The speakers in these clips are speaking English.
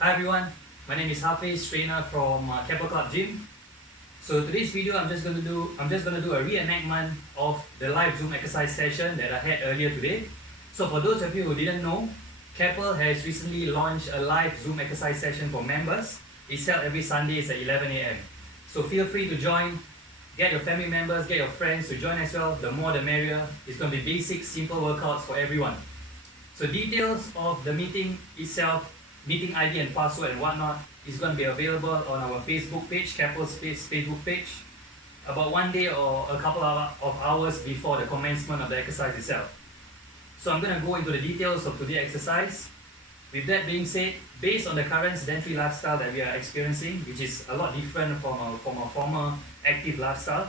Hi everyone, my name is Hafiz, trainer from Keppel Club Gym. So today's video, I'm just gonna do a reenactment of the live Zoom exercise session that I had earlier today. So for those of you who didn't know, Keppel has recently launched a live Zoom exercise session for members. It's held every Sundays at 11 a.m. So feel free to join. Get your family members, get your friends to join as well. The more the merrier. It's going to be basic, simple workouts for everyone. So details of the meeting itself, meeting ID and password and whatnot, is going to be available on our Facebook page, Keppel's Facebook page, about one day or a couple of hours before the commencement of the exercise itself. So I'm going to go into the details of today's exercise. With that being said, based on the current sedentary lifestyle that we are experiencing, which is a lot different from our former active lifestyle,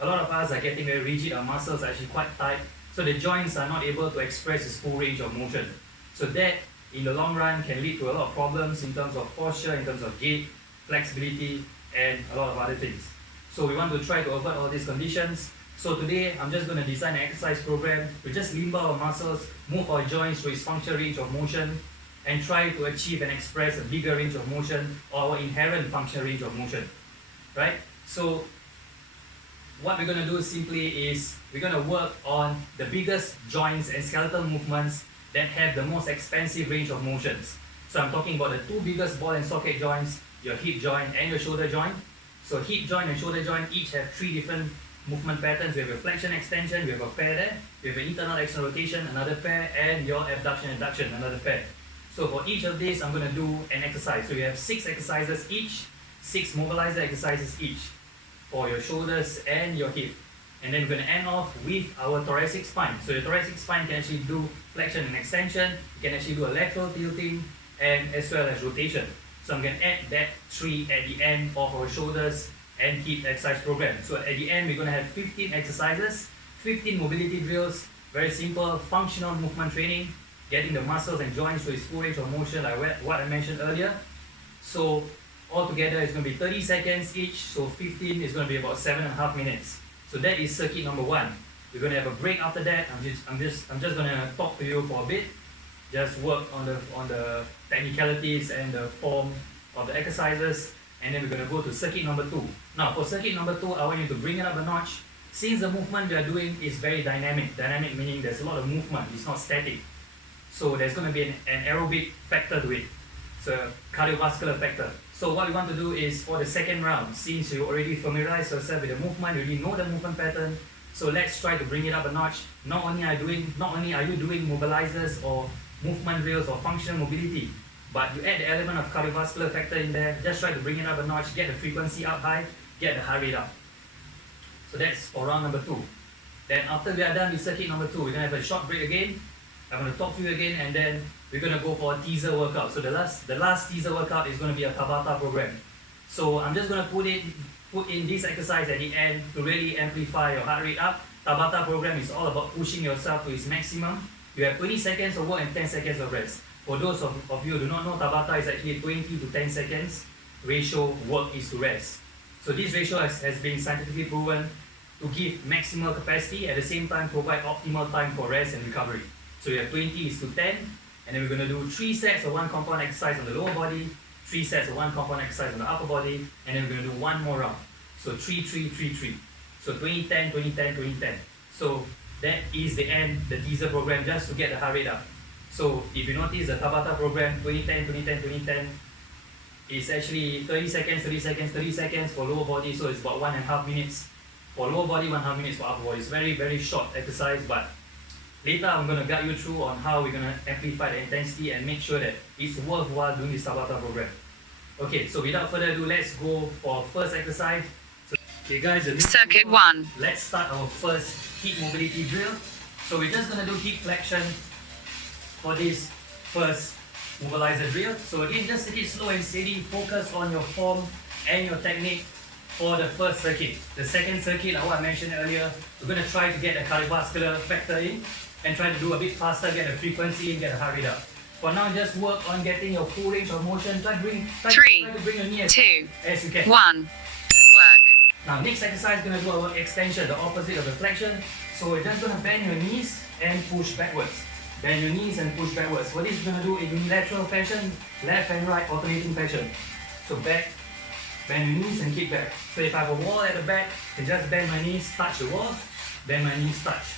a lot of us are getting very rigid, our muscles are actually quite tight, so the joints are not able to express its full range of motion. So that, in the long run, can lead to a lot of problems in terms of posture, in terms of gait, flexibility, and a lot of other things. So we want to try to avoid all these conditions. So today, I'm just going to design an exercise program to just limber our muscles, move our joints to its functional range of motion, and try to achieve and express a bigger range of motion or our inherent functional range of motion, right? So what we're going to do simply is we're going to work on the biggest joints and skeletal movements that have the most expansive range of motions. So I'm talking about the two biggest ball and socket joints, your hip joint and your shoulder joint. So hip joint and shoulder joint each have three different movement patterns. We have a flexion extension, we have a pair there, we have an internal external rotation, another pair, and your abduction adduction, another pair. So for each of these, I'm going to do an exercise. So we have 6 exercises each, 6 mobilizer exercises each for your shoulders and your hip. And then we're going to end off with our thoracic spine. So the thoracic spine can actually do flexion and extension, you can actually do a lateral tilting, and as well as rotation. So I'm going to add that 3 at the end of our shoulders and hip exercise program. So at the end, we're going to have 15 exercises, 15 mobility drills, very simple functional movement training, getting the muscles and joints to its full range of motion like what I mentioned earlier. So altogether it's going to be 30 seconds each, so 15 is going to be about 7.5 minutes. So that is circuit number 1. We're going to have a break after that. I'm just going to talk to you for a bit, just work on the technicalities and the form of the exercises, and then we're going to go to circuit number 2. Now for circuit number 2, I want you to bring it up a notch. Since the movement we are doing is very dynamic meaning there's a lot of movement, it's not static. So there's going to be an aerobic factor to it. It's a cardiovascular factor. So what we want to do is for the second round, since you already familiarized yourself with the movement, you already know the movement pattern, so let's try to bring it up a notch. Not only are you doing mobilizers or movement drills or functional mobility, but you add the element of cardiovascular factor in there. Just try to bring it up a notch, get the frequency up high, get the heart rate up. So that's for round number 2. Then after we are done with circuit number 2, we're going to have a short break again. I'm going to talk to you again, and then we're going to go for a teaser workout. So the last teaser workout is going to be a Tabata program. So I'm just going to put in this exercise at the end to really amplify your heart rate up. Tabata program is all about pushing yourself to its maximum. You have 20 seconds of work and 10 seconds of rest. For those of you who do not know, Tabata is actually 20 to 10 seconds ratio work is to rest. So this ratio has been scientifically proven to give maximal capacity, at the same time provide optimal time for rest and recovery. So we have 20 is to 10, and then we're going to do 3 sets of 1 compound exercise on the lower body, 3 sets of 1 compound exercise on the upper body, and then we're going to do 1 more round. So 3, 3, 3, 3. So 20, 10, 20, 10, 20, 10. So that is the end, the teaser program, just to get the heart rate up. So if you notice the Tabata program, 20, 10, 20, 10, 20, 10, is actually 30 seconds, 30 seconds, 30 seconds for lower body, so it's about 1.5 minutes. For lower body, 1.5 minutes for upper body. It's very, very short exercise, but later I'm going to guide you through on how we're going to amplify the intensity and make sure that it's worthwhile doing this Tabata program. Okay, so without further ado, let's go for first exercise. So, okay guys, circuit 1. Let's start our first hip mobility drill. So we're just going to do hip flexion for this first mobilizer drill. So again, just take it slow and steady, focus on your form and your technique for the first circuit. The second circuit, like what I mentioned earlier, we're going to try to get the cardiovascular factor in and try to do a bit faster, get the frequency in, get the heart rate up. For now, just work on getting your full range of motion. Try to bring your knee as you can. 1. Work. Now, next exercise is going to do our extension, the opposite of the flexion. So we're just going to bend your knees and push backwards. bend your knees and push backwards. For this, we're going to do in unilateral fashion, left and right alternating fashion. So back, bend your knees and kick back. So if I have a wall at the back, I just bend my knees, touch the wall, bend my knees, touch,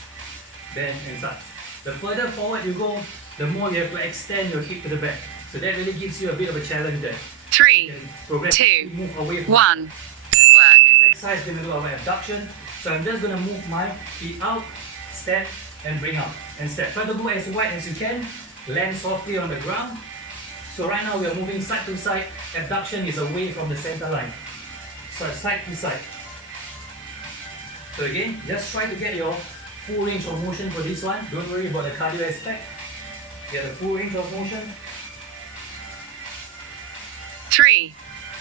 bend and touch. The further forward you go, the more you have to extend your hip to the back. So that really gives you a bit of a challenge there. 3, 2, move away from 1. Next exercise, we're going to do our abduction. So I'm just going to move my feet out, step and bring up and step. Try to go as wide as you can, land softly on the ground. So right now we are moving side to side. Abduction is away from the center line. So side to side. So again, just try to get your full range of motion for this one. Don't worry about the cardio aspect. Get a full range of motion. 3,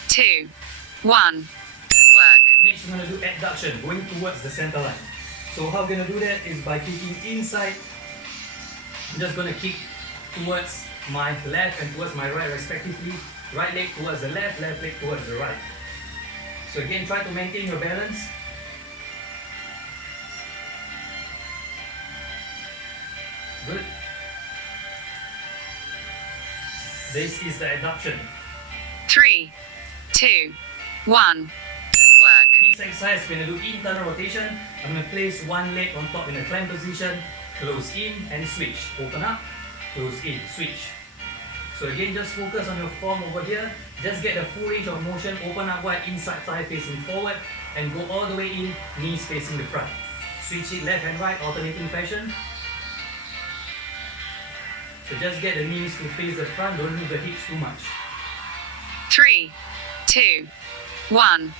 2, 1. Work. Next we're going to do abduction, going towards the center line. So how we're going to do that is by kicking inside. I'm just going to kick towards my left and towards my right respectively. Right leg towards the left leg towards the right. So again, try to maintain your balance. Good. This is the abduction. 3, 2, 1. Work. Next exercise, we're going to do internal rotation. I'm going to place one leg on top in a climb position, close in and switch. Open up, close in, switch. So again, just focus on your form over here. Just get the full range of motion. Open up wide, inside thigh facing forward and go all the way in, knees facing the front. Switch it left and right, alternating fashion. So just get the knees to face the front, don't move the hips too much. 3, 2, 1. Work.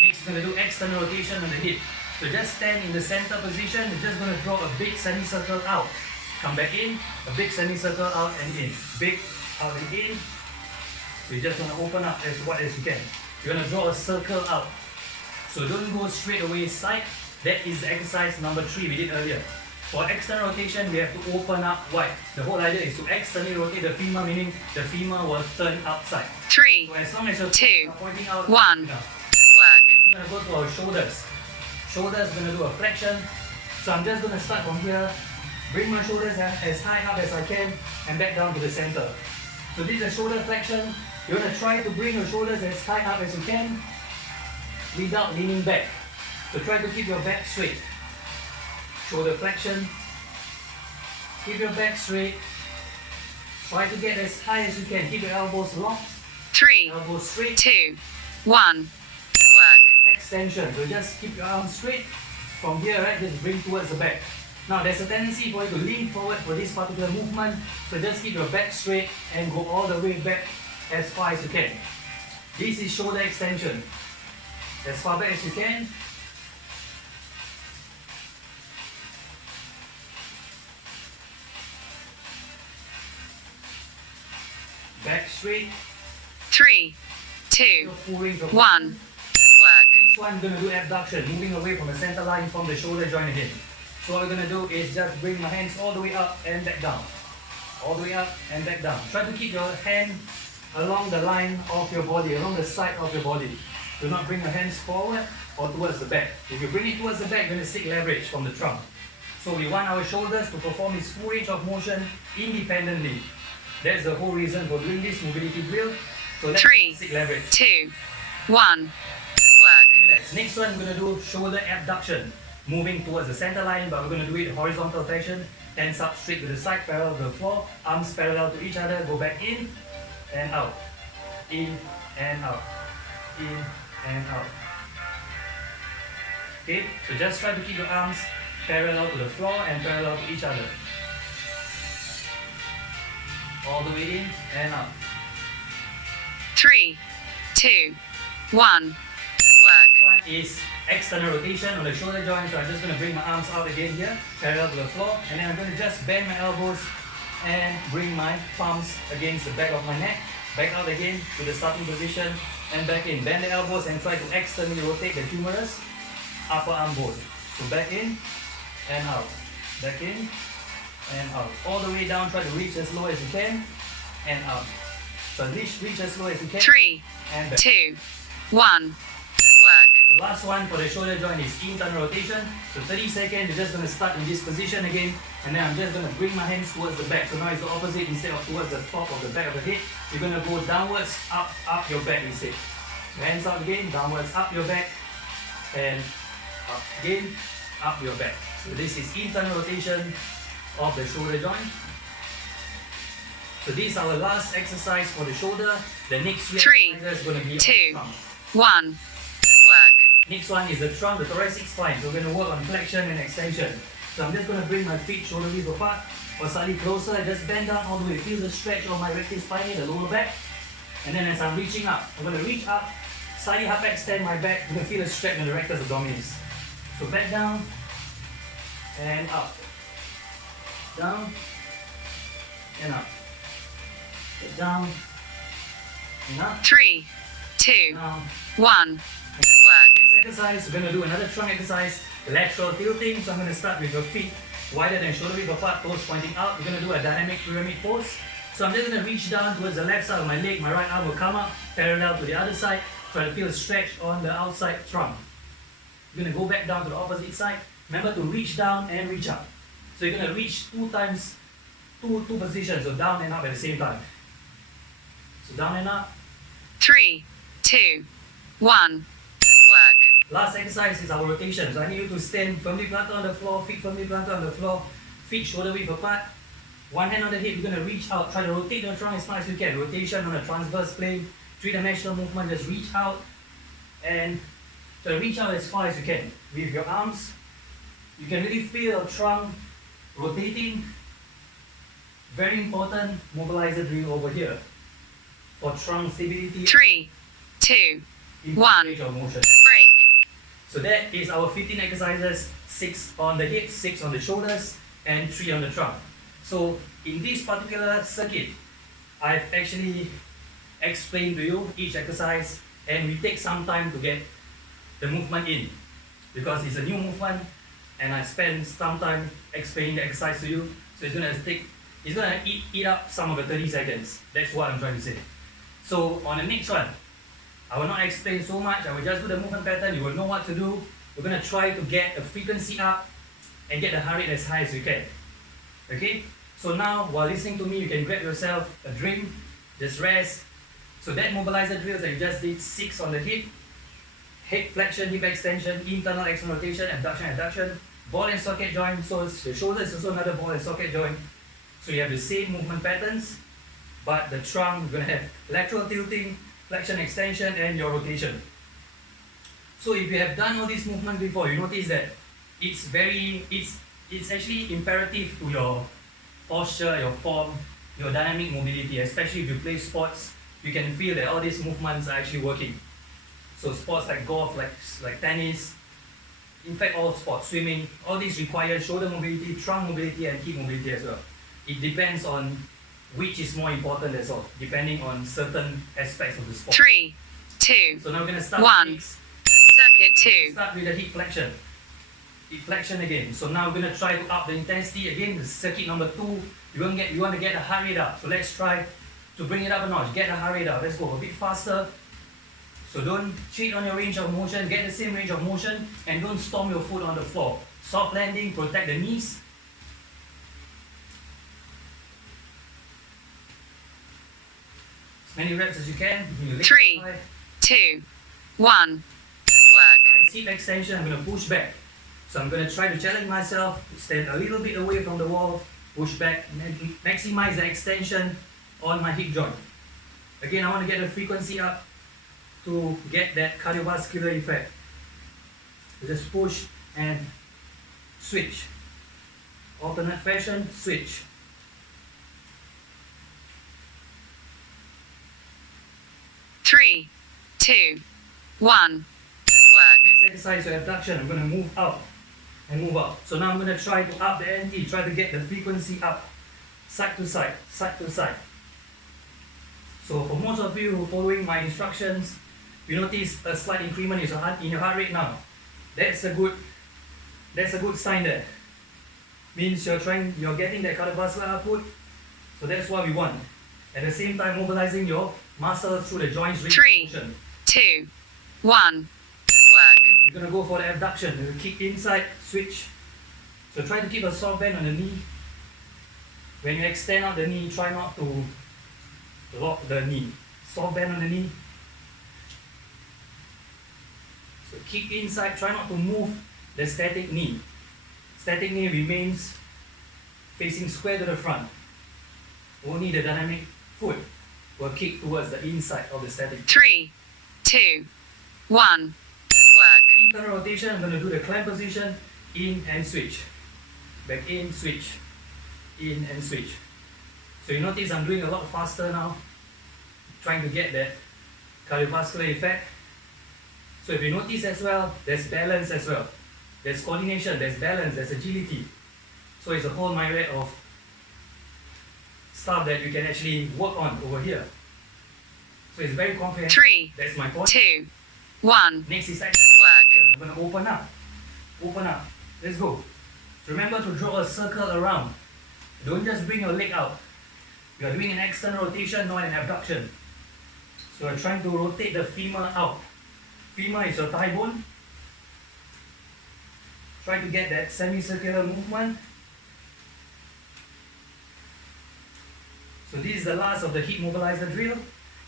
Next, we're going to do external rotation on the hip. So just stand in the center position. You're just going to draw a big semicircle out. Come back in, a big semicircle out and in. Big, out and in. You're just going to open up as wide as you can. You're going to draw a circle out. So don't go straight away side. That is the exercise number 3 we did earlier. For external rotation, we have to open up wide. The whole idea is to externally rotate the femur, meaning the femur will turn outside. 3, So as long as your 2, toes are pointing out, 1. enough. Work. We're going to go to our shoulders. Shoulders, we're going to do a flexion. So I'm just going to start from here. Bring my shoulders as high up as I can and back down to the center. So this is a shoulder flexion. You're going to try to bring your shoulders as high up as you can without leaning back. So try to keep your back straight. Shoulder flexion. Keep your back straight. Try to get as high as you can. Keep your elbows long. 3, Elbows straight. 2, 1. Work. Extension. So just keep your arms straight. From here, right, just bring towards the back. Now there's a tendency for you to lean forward for this particular movement. So just keep your back straight and go all the way back as far as you can. This is shoulder extension. As far back as you can. Back straight. 3, 2, Your full range of 1. motion. Work. Next one, we're going to do abduction, moving away from the center line from the shoulder joint again. So what we're going to do is just bring my hands all the way up and back down. All the way up and back down. Try to keep your hand along the line of your body, along the side of your body. Do not bring your hands forward or towards the back. If you bring it towards the back, you're going to seek leverage from the trunk. So we want our shoulders to perform this full range of motion independently. That's the whole reason for doing this mobility drill. So let's 3, seek leverage. 2, 1. Work. And relax. Next one, we're going to do shoulder abduction. Moving towards the center line, but we're going to do it in horizontal fashion. Hands up straight to the side, parallel to the floor. Arms parallel to each other. Go back in and out. In and out. In and out. Okay, so just try to keep your arms parallel to the floor and parallel to each other. All the way in and out. 3, 2, 1. Work. Next one is external rotation on the shoulder joint. So I'm just going to bring my arms out again here, parallel to the floor. And then I'm going to just bend my elbows and bring my palms against the back of my neck. Back out again to the starting position and back in. Bend the elbows and try to externally rotate the humerus, upper arm bone. So back in and out. Back in and out. All the way down, try to reach as low as you can and out. So reach as low as you can. 3, and back. 2, 1. Work. The last one for the shoulder joint is internal rotation. So 30 seconds, you're just going to start in this position again, and then I'm just going to bring my hands towards the back. So now it's the opposite. Instead of towards the top of the back of the head, you're going to go downwards, up your back instead. So hands out again, downwards, up your back, and up again, up your back. So this is internal rotation of the shoulder joint. So this is our last exercise for the shoulder. The next three exercises is going to be 2, on 1. Work. Next one is the trunk, the thoracic spine. So we're going to work on flexion and extension. So I'm just going to bring my feet shoulder width apart or slightly closer. Just bend down all the way. Feel the stretch of my rectus spine, the lower back. And then as I'm reaching up, I'm going to reach up, slightly half extend my back. You're going to feel the stretch in the rectus abdominis. So back down and up. Down and up. Get down and up. 3, 2, Down. 1. Work. Next exercise, we're going to do another trunk exercise, lateral tilting. So I'm going to start with your feet wider than shoulder width apart, toes pointing out. We're going to do a dynamic pyramid pose. So I'm just going to reach down towards the left side of my leg. My right arm will come up parallel to the other side. Try to feel a stretch on the outside trunk. You're going to go back down to the opposite side. Remember to reach down and reach up. So you're going to reach two positions, so down and up at the same time. So down and up. 3, 2, 1. Work. Last exercise is our rotation. So I need you to stand firmly planted on the floor, feet firmly planted on the floor, feet shoulder width apart. One hand on the hip, you're going to reach out. Try to rotate the trunk as far as you can. Rotation on a transverse plane. Three-dimensional movement, just reach out and try to reach out as far as you can. With your arms, you can really feel your trunk rotating. Very important mobilizer drill over here for trunk stability. 3, 2, improve 1. range of motion. Break. So that is our 15 exercises, 6 on the hips, 6 on the shoulders, and 3 on the trunk. So in this particular circuit, I've actually explained to you each exercise, and we take some time to get the movement in because it's a new movement and I spend some time explaining the exercise to you. So it's gonna eat up some of the 30 seconds. That's what I'm trying to say. So on the next one, I will not explain so much. I will just do the movement pattern. You will know what to do. We're going to try to get the frequency up and get the heart rate as high as you can. Okay? So now, while listening to me, you can grab yourself a drink. Just rest. So that mobilizer drills that you just did, 6 on the hip. Hip flexion, hip extension, internal external rotation, abduction. Ball and socket joint. So the shoulder is also another ball and socket joint. So you have the same movement patterns, but the trunk, you're going to have lateral tilting, flexion, extension, and your rotation. So if you have done all these movements before, you notice that it's actually imperative to your posture, your form, your dynamic mobility, especially if you play sports. You can feel that all these movements are actually working. So sports like golf, like tennis, in fact all sports, swimming, all these require shoulder mobility, trunk mobility, and hip mobility as well. It depends on which is more important as well, depending on certain aspects of the sport. 3, 2, So now we're going to start 1. with Circuit 2. Start with the hip flexion. Hip flexion again. So now we're going to try to up the intensity again. The circuit number 2. You want to get the heart rate up. So let's try to bring it up a notch. Get the heart rate up. Let's go a bit faster. So don't cheat on your range of motion. Get the same range of motion and don't stomp your foot on the floor. Soft landing. Protect the knees. Many reps as you can. 3, 2, 1. Work. Hip extension, I'm going to push back. So I'm going to try to challenge myself, stand a little bit away from the wall, push back, maximize the extension on my hip joint. Again, I want to get the frequency up to get that cardiovascular effect. Just push and switch. Alternate fashion, switch. Three, 2, 1. Work. Next exercise, your abduction. I'm going to move up and move up. So now I'm going to try to up the NT, try to get the frequency up, side to side, side to side. So for most of you who are following my instructions, you notice a slight increment in your heart rate now. That's a good sign there. Means you're getting that cardiovascular output. So that's what we want. At the same time, mobilizing your muscles through the joints. 3, 2, 1. Work. You're going to go for the abduction. You kick inside, switch. So try to keep a soft bend on the knee. When you extend out the knee, try not to lock the knee. Soft bend on the knee. So kick inside, try not to move the static knee. Static knee remains facing square to the front. Only the dynamic foot will kick towards the inside of the static. 3, 2, 1. Work. Internal rotation, I'm going to do the climb position, in and switch. Back in, switch. In and switch. So you notice I'm doing a lot faster now, trying to get that cardiovascular effect. So if you notice as well, there's balance as well. There's coordination, there's balance, there's agility. So it's a whole myriad of stuff that you can actually work on over here. So it's very comprehensive. 3, That's my point. 2, 1. Next is action. I'm going to open up. Open up. Let's go. Remember to draw a circle around. Don't just bring your leg out. You are doing an external rotation, not an abduction. So you're trying to rotate the femur out. Femur is your thigh bone. Try to get that semicircular movement. So this is the last of the hip mobilizer drill.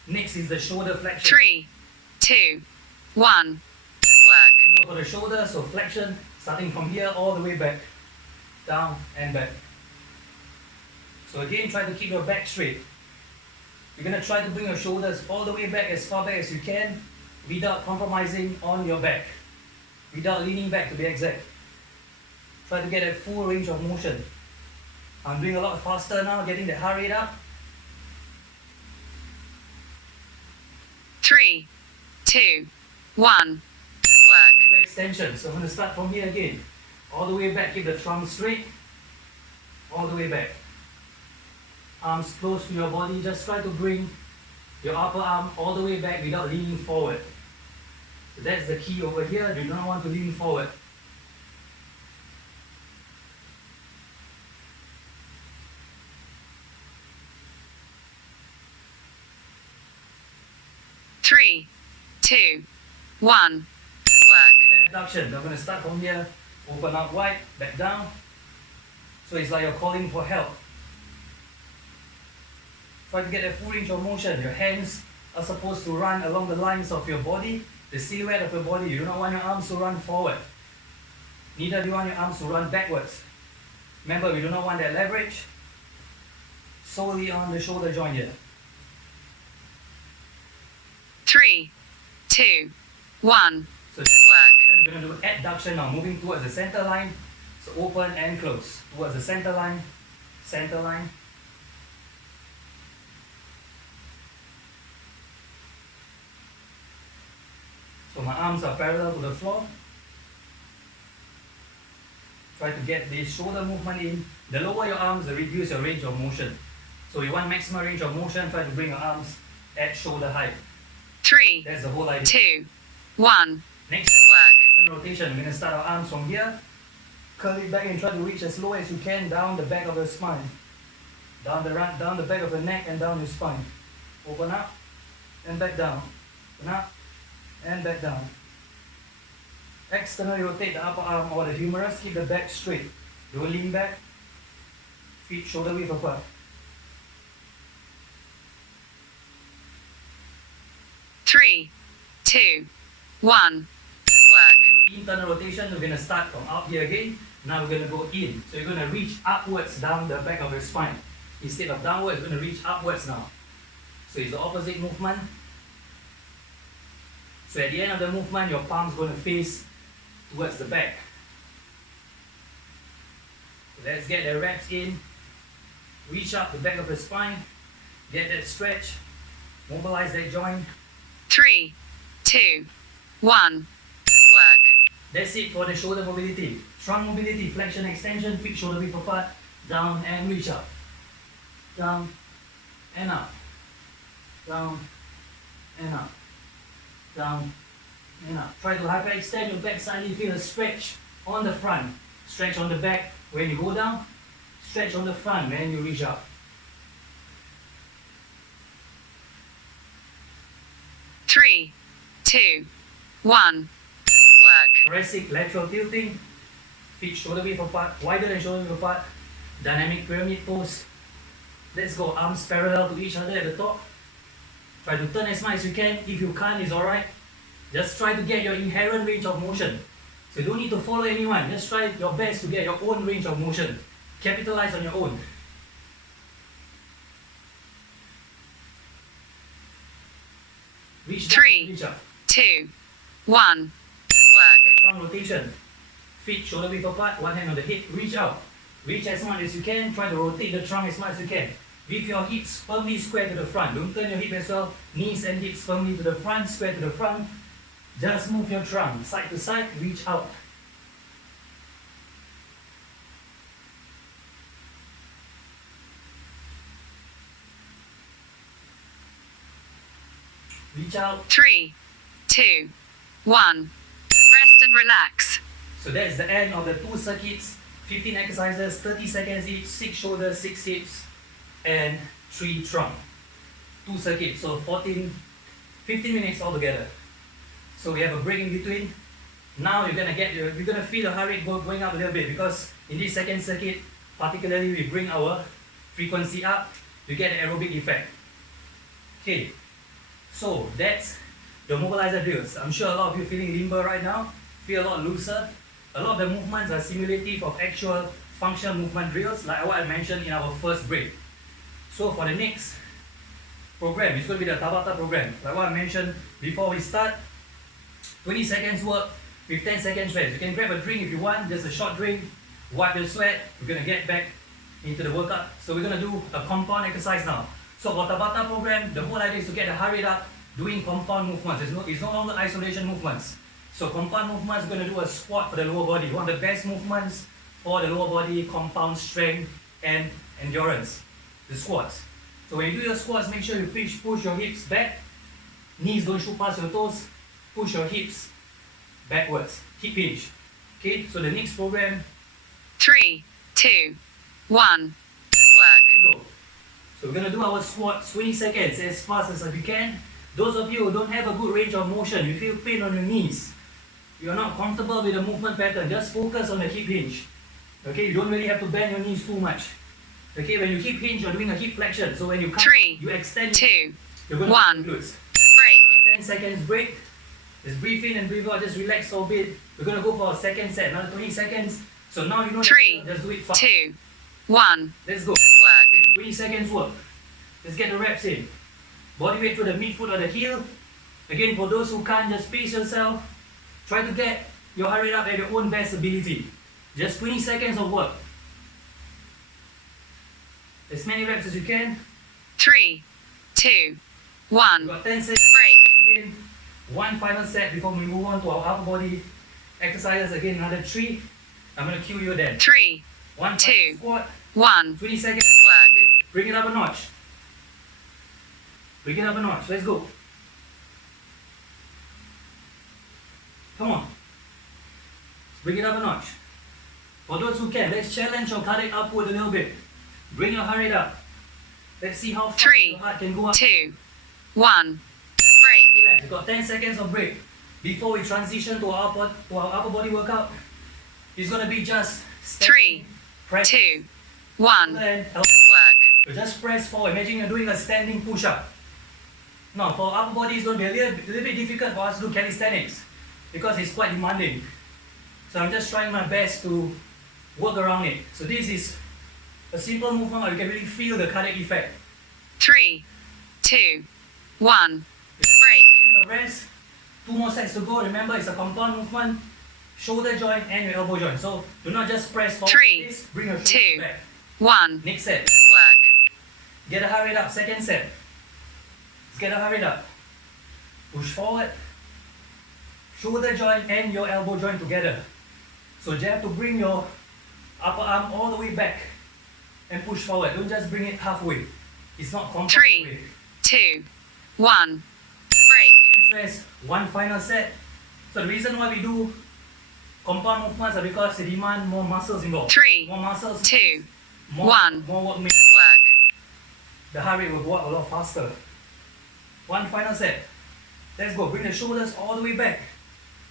Next is the shoulder flexion. 3, 2, 1. Work. You can go for the shoulder, so flexion, starting from here all the way back. Down and back. So again, try to keep your back straight. You're going to try to bring your shoulders all the way back, as far back as you can, without compromising on your back. Without leaning back, to be exact. Try to get a full range of motion. I'm doing a lot faster now, getting the heart rate up. 3, 2, 1. Work. Extension. So I'm going to start from here again. All the way back, keep the trunk straight. All the way back. Arms close to your body. Just try to bring your upper arm all the way back without leaning forward. So that's the key over here. You do not want to lean forward. Three, 2, 1. Work. The abduction. I'm going to start from here. Open up wide, back down. So it's like you're calling for help. Try to get a full range of motion. Your hands are supposed to run along the lines of your body, the silhouette of your body. You do not want your arms to run forward. Neither do you want your arms to run backwards. Remember, we do not want that leverage solely on the shoulder joint here. 3, 2, 1. So Work. we're going to do adduction now, moving towards the center line. So open and close. Towards the center line, center line. So my arms are parallel to the floor. Try to get the shoulder movement in. The lower your arms, the reduce your range of motion. So you want maximum range of motion, try to bring your arms at shoulder height. 3, That's the whole idea. 2, 1. Next, Work. external rotation. We're going to start our arms from here. Curl it back and try to reach as low as you can down the back of your spine. Down the back of the neck and down your spine. Open up and back down. Open up and back down. Externally rotate the upper arm or the humerus. Keep the back straight. Don't lean back. Feet shoulder width apart. 3, 2, 1. Work. Internal rotation, we're going to start from up here again. Now we're going to go in. So you're going to reach upwards down the back of your spine. Instead of downwards, you're going to reach upwards now. So it's the opposite movement. So at the end of the movement, your palm's going to face towards the back. So let's get the reps in. Reach up the back of the spine. Get that stretch. Mobilize that joint. 3, 2, 1. Work. That's it for the shoulder mobility. Trunk mobility, flexion, extension, feet shoulder width apart, down and reach up. Down and up. Down and up. Down and up. Try to hyperextend your back slightly. Feel a stretch on the front. Stretch on the back when you go down. Stretch on the front when you reach up. 3, 2, 1. Work. Work. Thoracic lateral tilting. Feet shoulder width apart, wider than shoulder width apart. Dynamic pyramid pose. Let's go. Arms parallel to each other at the top. Try to turn as much as you can. If you can't, it's alright. Just try to get your inherent range of motion. So you don't need to follow anyone. Just try your best to get your own range of motion. Capitalize on your own. Reach down, 3, reach up. 2, 1. Work. Get trunk rotation. Feet shoulder width apart, one hand on the hip, reach out. Reach as much as you can, try to rotate the trunk as much as you can. With your hips firmly square to the front. Don't turn your hip as well. Knees and hips firmly to the front, square to the front. Just move your trunk side to side, reach out. Reach out. 3, 2, 1. Rest and relax. So that's the end of the 2 circuits, 15 exercises, 30 seconds each, 6 shoulders, 6 hips, and 3 trunk. 2 circuits, so 15 minutes altogether. So we have a break in between. Now you're gonna feel the heart rate going up a little bit, because in this second circuit, particularly we bring our frequency up, you get an aerobic effect. Okay, so that's the mobilizer drills. I'm sure a lot of you feeling limber right now, feel a lot looser. A lot of the movements are simulative of actual functional movement drills, like what I mentioned in our first break. So for the next program, it's going to be the Tabata program. Like what I mentioned before we start, 20 seconds work with 10 seconds rest. You can grab a drink if you want, just a short drink, wipe your sweat. We're going to get back into the workout. So we're going to do a compound exercise now. So for Tabata program, the whole idea is to get the heart rate up doing compound movements. It's no longer isolation movements. So compound movements, we're going to do a squat for the lower body. One of the best movements for the lower body, compound strength and endurance, the squats. So when you do your squats, make sure you push your hips back. Knees don't shoot past your toes. Push your hips backwards. Hip hinge. Okay, so the next program. 3, 2, 1. Work. And go. So we're going to do our squats 20 seconds as fast as we can. Those of you who don't have a good range of motion, you feel pain on your knees, you're not comfortable with the movement pattern, just focus on the hip hinge. Okay, you don't really have to bend your knees too much. Okay, when you hip hinge, you're doing a hip flexion. So when you come, 3, you extend 2, you're going to 1. glutes. Break. 10 seconds break. Just breathe in and breathe out, just relax for a bit. We're going to go for a second set, another 20 seconds. So now you know 3, just do it fast. 2, 1. Let's go. Work. 20 seconds work. Let's get the reps in. Body weight to the midfoot or the heel. Again, for those who can't, just pace yourself. Try to get your heart rate up at your own best ability. Just 20 seconds of work. As many reps as you can. 3, 2, 1. We've got 10 seconds. Break. Again. One final set before we move on to our upper body exercises. Again, another 3. I'm going to cue you then. 3, One 2, final squat. 1. 20 seconds. Work. Bring it up a notch. Bring it up a notch. Let's go. Come on. Bring it up a notch. For those who can, let's challenge your cardiac output a little bit. Bring your heart rate up. Let's see how fast 3, your heart can go up. 2, 1. Break. Relax. We've got 10 seconds of break. Before we transition to our upper body workout, it's going to be just 3, press 2, 1. and elbow. Work. So just press forward. Imagine you're doing a standing push-up. Now, for upper body, it's going to be a little bit difficult for us to do calisthenics because it's quite demanding. So I'm just trying my best to work around it. So this is a simple movement where you can really feel the cardiac effect. 3, 2, 1. Break. Second of rest. 2 more sets to go. Remember, it's a compound movement. Shoulder joint and your elbow joint. So do not just press forward. 3, like this. Bring your 2, shoulders back. 1. Next set. Work. Get the heart rate up. Second set. Let's get the heart rate up. Push forward. Shoulder joint and your elbow joint together. So you have to bring your upper arm all the way back and push forward. Don't just bring it halfway. It's not compound. 3, 2, 1. Break. Second rest. One final set. So the reason why we do compound movements are because they demand more muscles involved. 3, More muscles. 2, More, 1. more work. Work. The heart rate will go up a lot faster. One final set. Let's go. Bring the shoulders all the way back.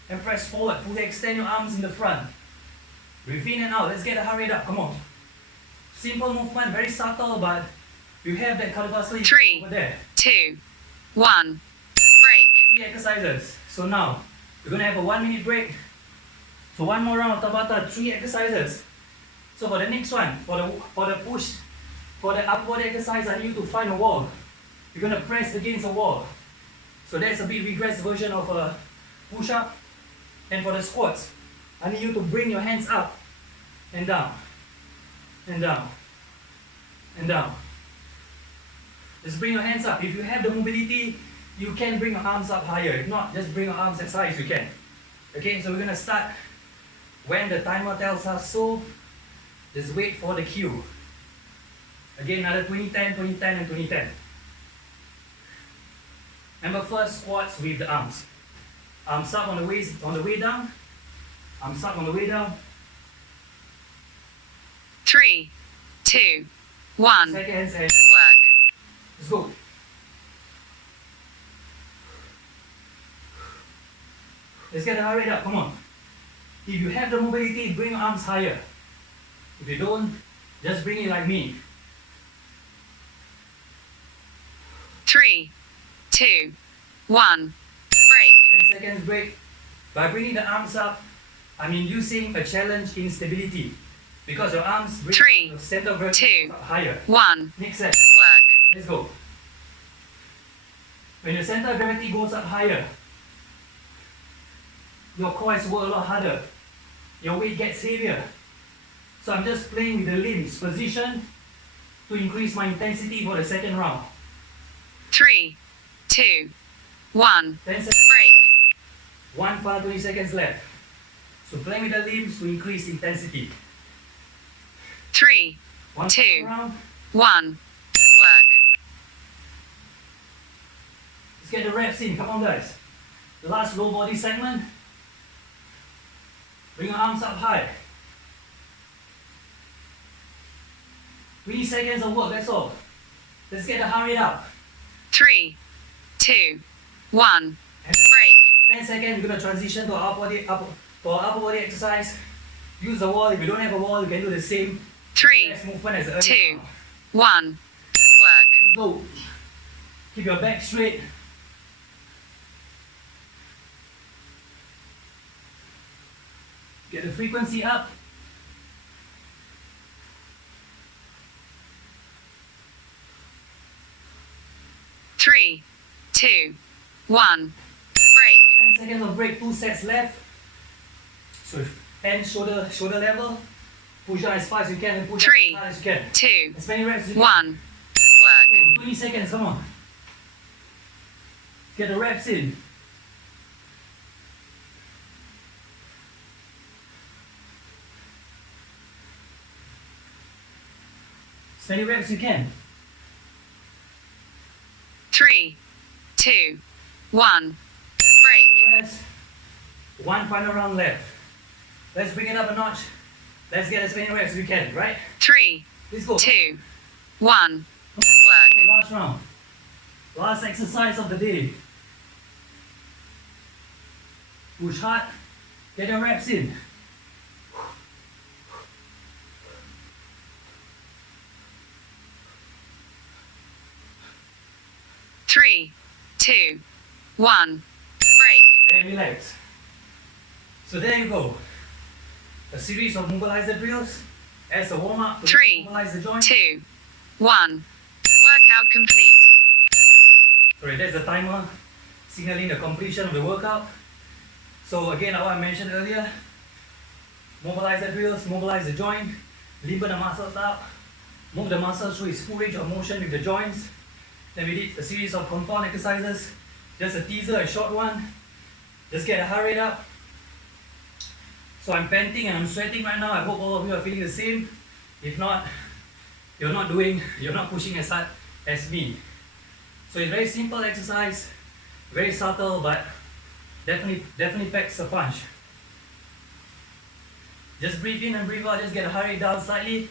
and press forward. Fully extend your arms in the front. Breathe in and out. Let's get a heart rate up. Come on. Simple movement, very subtle, but you have that cardiovascular 3, over there. 2, 1. Break. 3 exercises. So now, we're going to have a 1 minute break. So one more round of Tabata, 3 exercises. So for the next one, for the push, for the upward exercise, I need you to find a wall. You're going to press against a wall. So that's a bit regressed version of a push-up. And for the squats, I need you to bring your hands up and down, and down, and down. Just bring your hands up. If you have the mobility, you can bring your arms up higher. If not, just bring your arms as high as you can. Okay, so we're going to start when the timer tells us so. Just wait for the cue. Again, another 20-10, 20-10, and 20-10. Remember, first squats with the arms. Arms up on the way down. Arms up on the way down. 3, 2, 1. Seconds and Work. let's go. Let's get the heart rate up, come on. If you have the mobility, bring your arms higher. If you don't, just bring it like me. 3, 2, 1. Break. 10 seconds break. By bringing the arms up, I'm inducing a challenge in stability. Because your arms bring 3, your center of gravity 2, up higher. 1. Next set. Work. Let's go. When your center of gravity goes up higher, your core has to work a lot harder. Your weight gets heavier. So I'm just playing with the limbs position to increase my intensity for the second round. 3, 2, 1. 10 seconds Break. left. 1 final 20 seconds left. So playing with the limbs to increase intensity. 3, One 2, final round. 1. Work. Let's get the reps in. Come on, guys. The last low body segment. Bring your arms up high. 20 seconds of work, that's all. Let's get the heart rate up. 3, 2, 1. And Break. 10 seconds, we're going to transition to our upper body exercise. Use the wall. If you don't have a wall, you can do the same 3, movement as the earlier 2, round. 1. Work. Let's go. Keep your back straight. Get the frequency up. Three, 2, 1. Break. 10 seconds of break, 2 sets left. So hands shoulder level. Push down as far as you can and push up 3, as hard as you can. 2, As many reps as you can. 1. Work. 20 seconds, come on. Get the reps in. As many reps as you can. 3, 2, 1. Break. Rest. One final round left. Let's bring it up a notch. Let's get as many reps as we can, right? 3, Let's go. 2, 1. Work. Last round. Last exercise of the day. Push hard. Get your reps in. Three, 2, 1. Break. And relax. So there you go. A series of mobilizer drills as a warm-up to 3, mobilize the joint. 2, 1. Workout complete. Sorry, that's the timer signaling the completion of the workout. So again, what I mentioned earlier, mobilizer drills, mobilize the joint, limber the muscles up, move the muscles through its full range of motion with the joints. Then we did a series of compound exercises, just a teaser, a short one. Just get the heart rate up. So I'm panting and I'm sweating right now. I hope all of you are feeling the same. If not, you're not pushing as hard as me. So it's very simple exercise, very subtle, but definitely packs a punch. Just breathe in and breathe out, just get the heart rate down slightly. You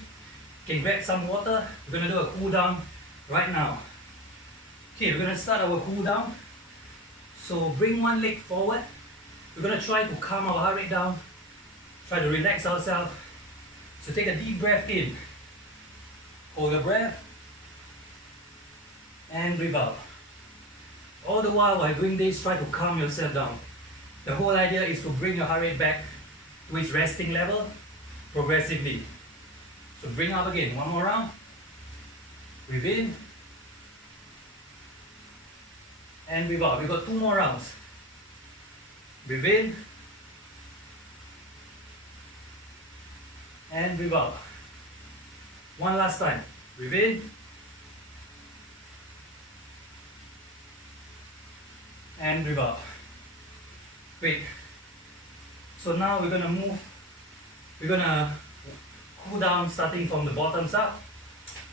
can grab some water. We're gonna do a cool down right now. Okay, we're gonna start our cool down. So bring one leg forward. we're going to try to calm our heart rate down, try to relax ourselves. So take a deep breath in, hold your breath, and breathe out. All the while doing this, try to calm yourself down. The whole idea is to bring your heart rate back to its resting level progressively. So bring up again, one more round. Breathe in and breathe out. We've got 2 more rounds. Breathe in and breathe out. One last time. Breathe in and breathe out. Great. So now we're gonna cool down starting from the bottoms up,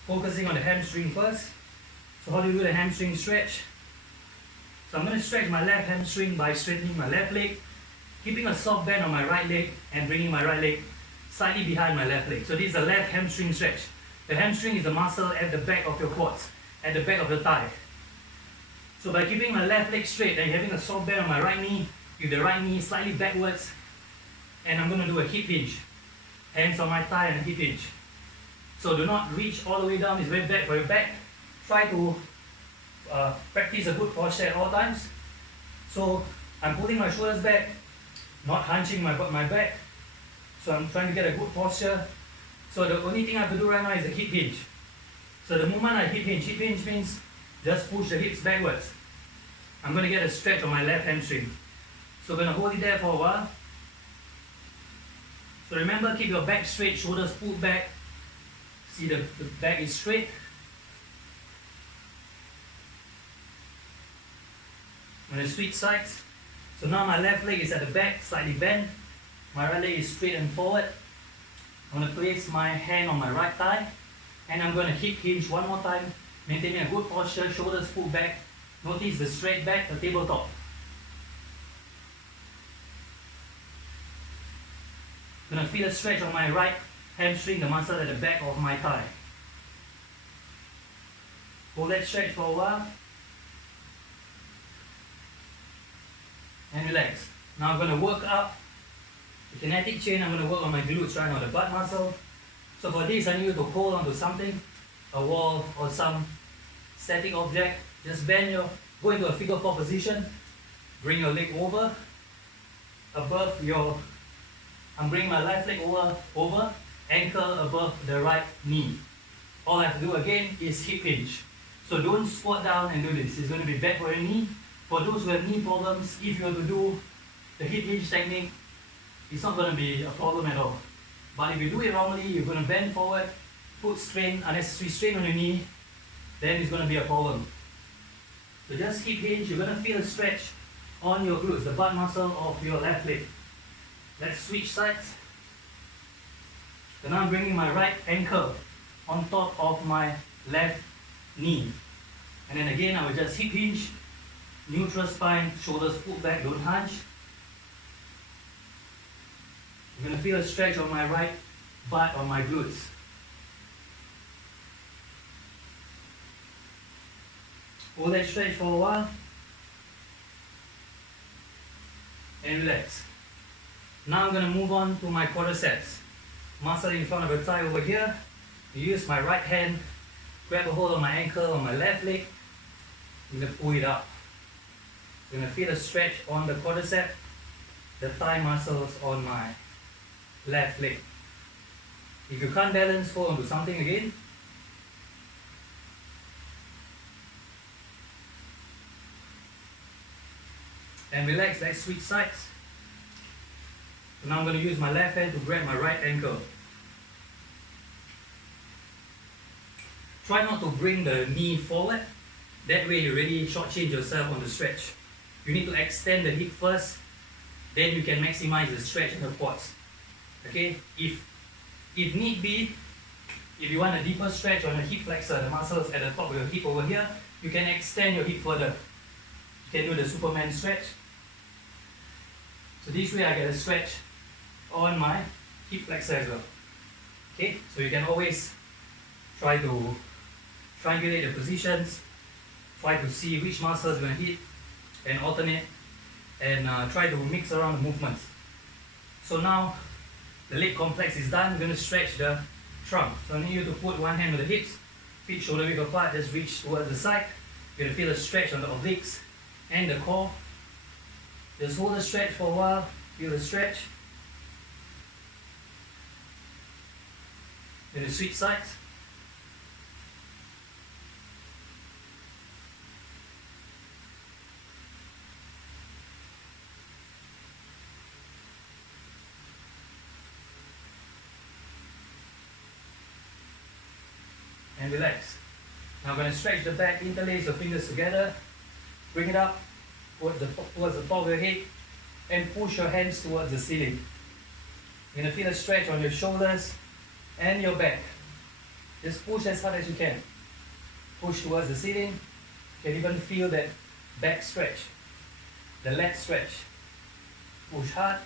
focusing on the hamstring first. So how do you do the hamstring stretch? So I'm going to stretch my left hamstring by straightening my left leg, keeping a soft bend on my right leg and bringing my right leg slightly behind my left leg. So this is the left hamstring stretch. The hamstring is the muscle at the back of your quads, at the back of the thigh. So by keeping my left leg straight and having a soft bend on my right knee, with the right knee slightly backwards, and I'm going to do a hip hinge. Hands on my thigh and a hip hinge. So do not reach all the way down, it's very bad for your back. Try to practice a good posture at all times. So I'm pulling my shoulders back, not hunching my back. So I'm trying to get a good posture. So the only thing I have to do right now is a hip hinge. So the moment I hip hinge means just push the hips backwards. I'm going to get a stretch on my left hamstring. So I'm going to hold it there for a while. So remember, keep your back straight, shoulders pulled back. See the back is straight. I'm going to switch sides. So now my left leg is at the back, slightly bent. My right leg is straight and forward. I'm going to place my hand on my right thigh. And I'm going to hip hinge one more time, maintaining a good posture, shoulders pulled back. Notice the straight back, the tabletop. I'm going to feel a stretch on my right hamstring, the muscle at the back of my thigh. Hold that stretch for a while. And relax. Now I'm going to work up the kinetic chain. I'm going to work on my glutes right now, the butt muscle. So for this, I need you to hold onto something, a wall or some static object. Just go into a figure 4 position. Bring your leg over, above your. I'm bringing my left leg over, ankle above the right knee. All I have to do again is hip hinge. So don't squat down and do this. It's going to be bad for your knee. For those who have knee problems, if you were to do the hip hinge technique, it's not going to be a problem at all. But if you do it wrongly, you're going to bend forward, put strain, unnecessary strain on your knee, then it's going to be a problem. So just hip hinge, you're going to feel a stretch on your glutes, the butt muscle of your left leg. Let's switch sides. So now I'm bringing my right ankle on top of my left knee. And then again, I will just hip hinge, neutral spine, shoulders pulled back, don't hunch. I'm going to feel a stretch on my right butt on my glutes. Hold that stretch for a while. And relax. Now I'm going to move on to my quadriceps. Muscle in front of the thigh over here. Use my right hand, grab a hold of my ankle on my left leg. I'm going to pull it up. I'm going to feel a stretch on the quadricep, the thigh muscles on my left leg. If you can't balance, hold onto something again. And relax, let's switch sides. So now I'm going to use my left hand to grab my right ankle. Try not to bring the knee forward. That way you really shortchange yourself on the stretch. You need to extend the hip first, then you can maximize the stretch in the quads. Okay? If need be, if you want a deeper stretch on the hip flexor, the muscles at the top of your hip over here, you can extend your hip further. You can do the Superman stretch. So this way I get a stretch on my hip flexor as well. Okay, so you can always try to triangulate the positions, try to see which muscle is going to hit and alternate and try to mix around the movements. So now the leg complex is done. We're going to stretch the trunk. So I need you to put one hand on the hips, feet shoulder width apart, just reach towards the side. You're going to feel a stretch on the obliques and the core. Just hold the stretch for a while, feel the stretch. You're going to switch sides. And relax. Now I'm going to stretch the back, interlace your fingers together, bring it up towards the top of your head, and push your hands towards the ceiling. You're going to feel a stretch on your shoulders and your back. Just push as hard as you can. Push towards the ceiling. You can even feel that back stretch, the leg stretch. Push hard.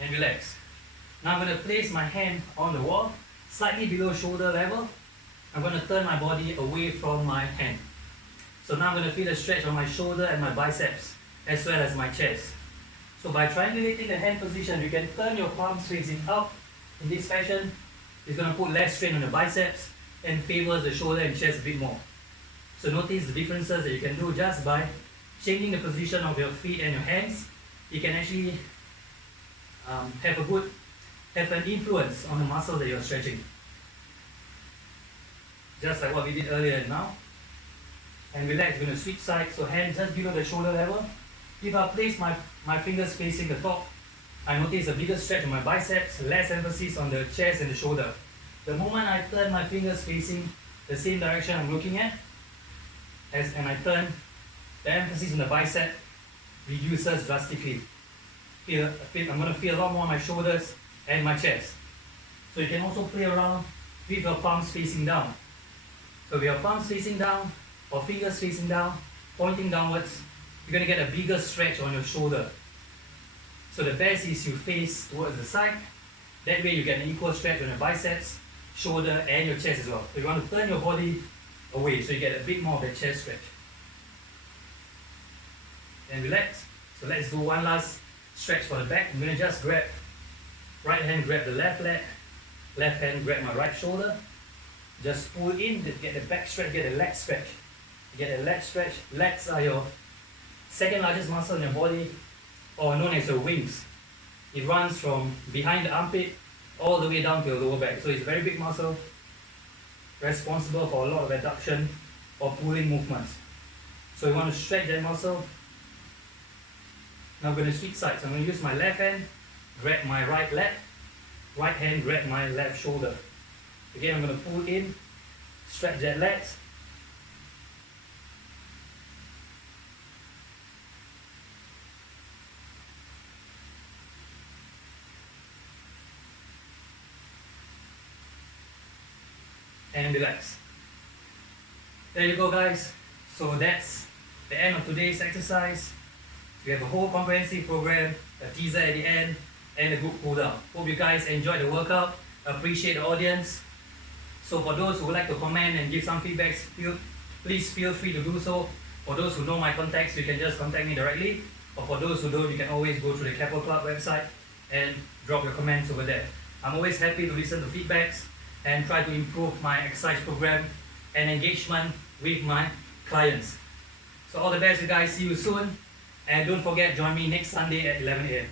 And relax. Now I'm going to place my hand on the wall, slightly below shoulder level. I'm going to turn my body away from my hand. So now I'm going to feel a stretch on my shoulder and my biceps, as well as my chest. So by triangulating the hand position, you can turn your palms facing out in this fashion. It's going to put less strain on the biceps and favors the shoulder and chest a bit more. So notice the differences that you can do just by changing the position of your feet and your hands. You can actually have an influence on the muscle that you're stretching. Just like what we did earlier and now. And relax, we're going to switch sides, so hands just below the shoulder level. If I place my fingers facing the top, I notice a bigger stretch on my biceps, less emphasis on the chest and the shoulder. The moment I turn my fingers facing the same direction I'm looking at, and I turn, the emphasis on the bicep reduces drastically. I'm going to feel a lot more on my shoulders and my chest. So you can also play around with your palms facing down. So with your palms facing down or fingers facing down, pointing downwards, you're going to get a bigger stretch on your shoulder. So the best is you face towards the side. That way you get an equal stretch on your biceps, shoulder and your chest as well. So you want to turn your body away so you get a bit more of that chest stretch. And relax. So let's do one last stretch for the back. I'm going to just grab, right hand grab the left leg, left hand grab my right shoulder. Just pull in, get the back stretch, get a leg stretch. Get a leg stretch. Legs are your second largest muscle in your body, or known as your wings. It runs from behind the armpit all the way down to your lower back. So it's a very big muscle, responsible for a lot of adduction or pulling movements. So you want to stretch that muscle. Now I'm going to switch sides. I'm going to use my left hand, grab my right leg, right hand grab my left shoulder. Again, I'm going to pull in, stretch that leg. And relax. There you go, guys. So that's the end of today's exercise. We have a whole comprehensive program, a teaser at the end, and a group cool down. Hope you guys enjoyed the workout. Appreciate the audience. So for those who would like to comment and give some feedback, please feel free to do so. For those who know my contacts, you can just contact me directly. Or for those who don't, you can always go to the Keppel Club website and drop your comments over there. I'm always happy to listen to feedbacks and try to improve my exercise program and engagement with my clients. So all the best, you guys. See you soon. And don't forget, join me next Sunday at 11 a.m.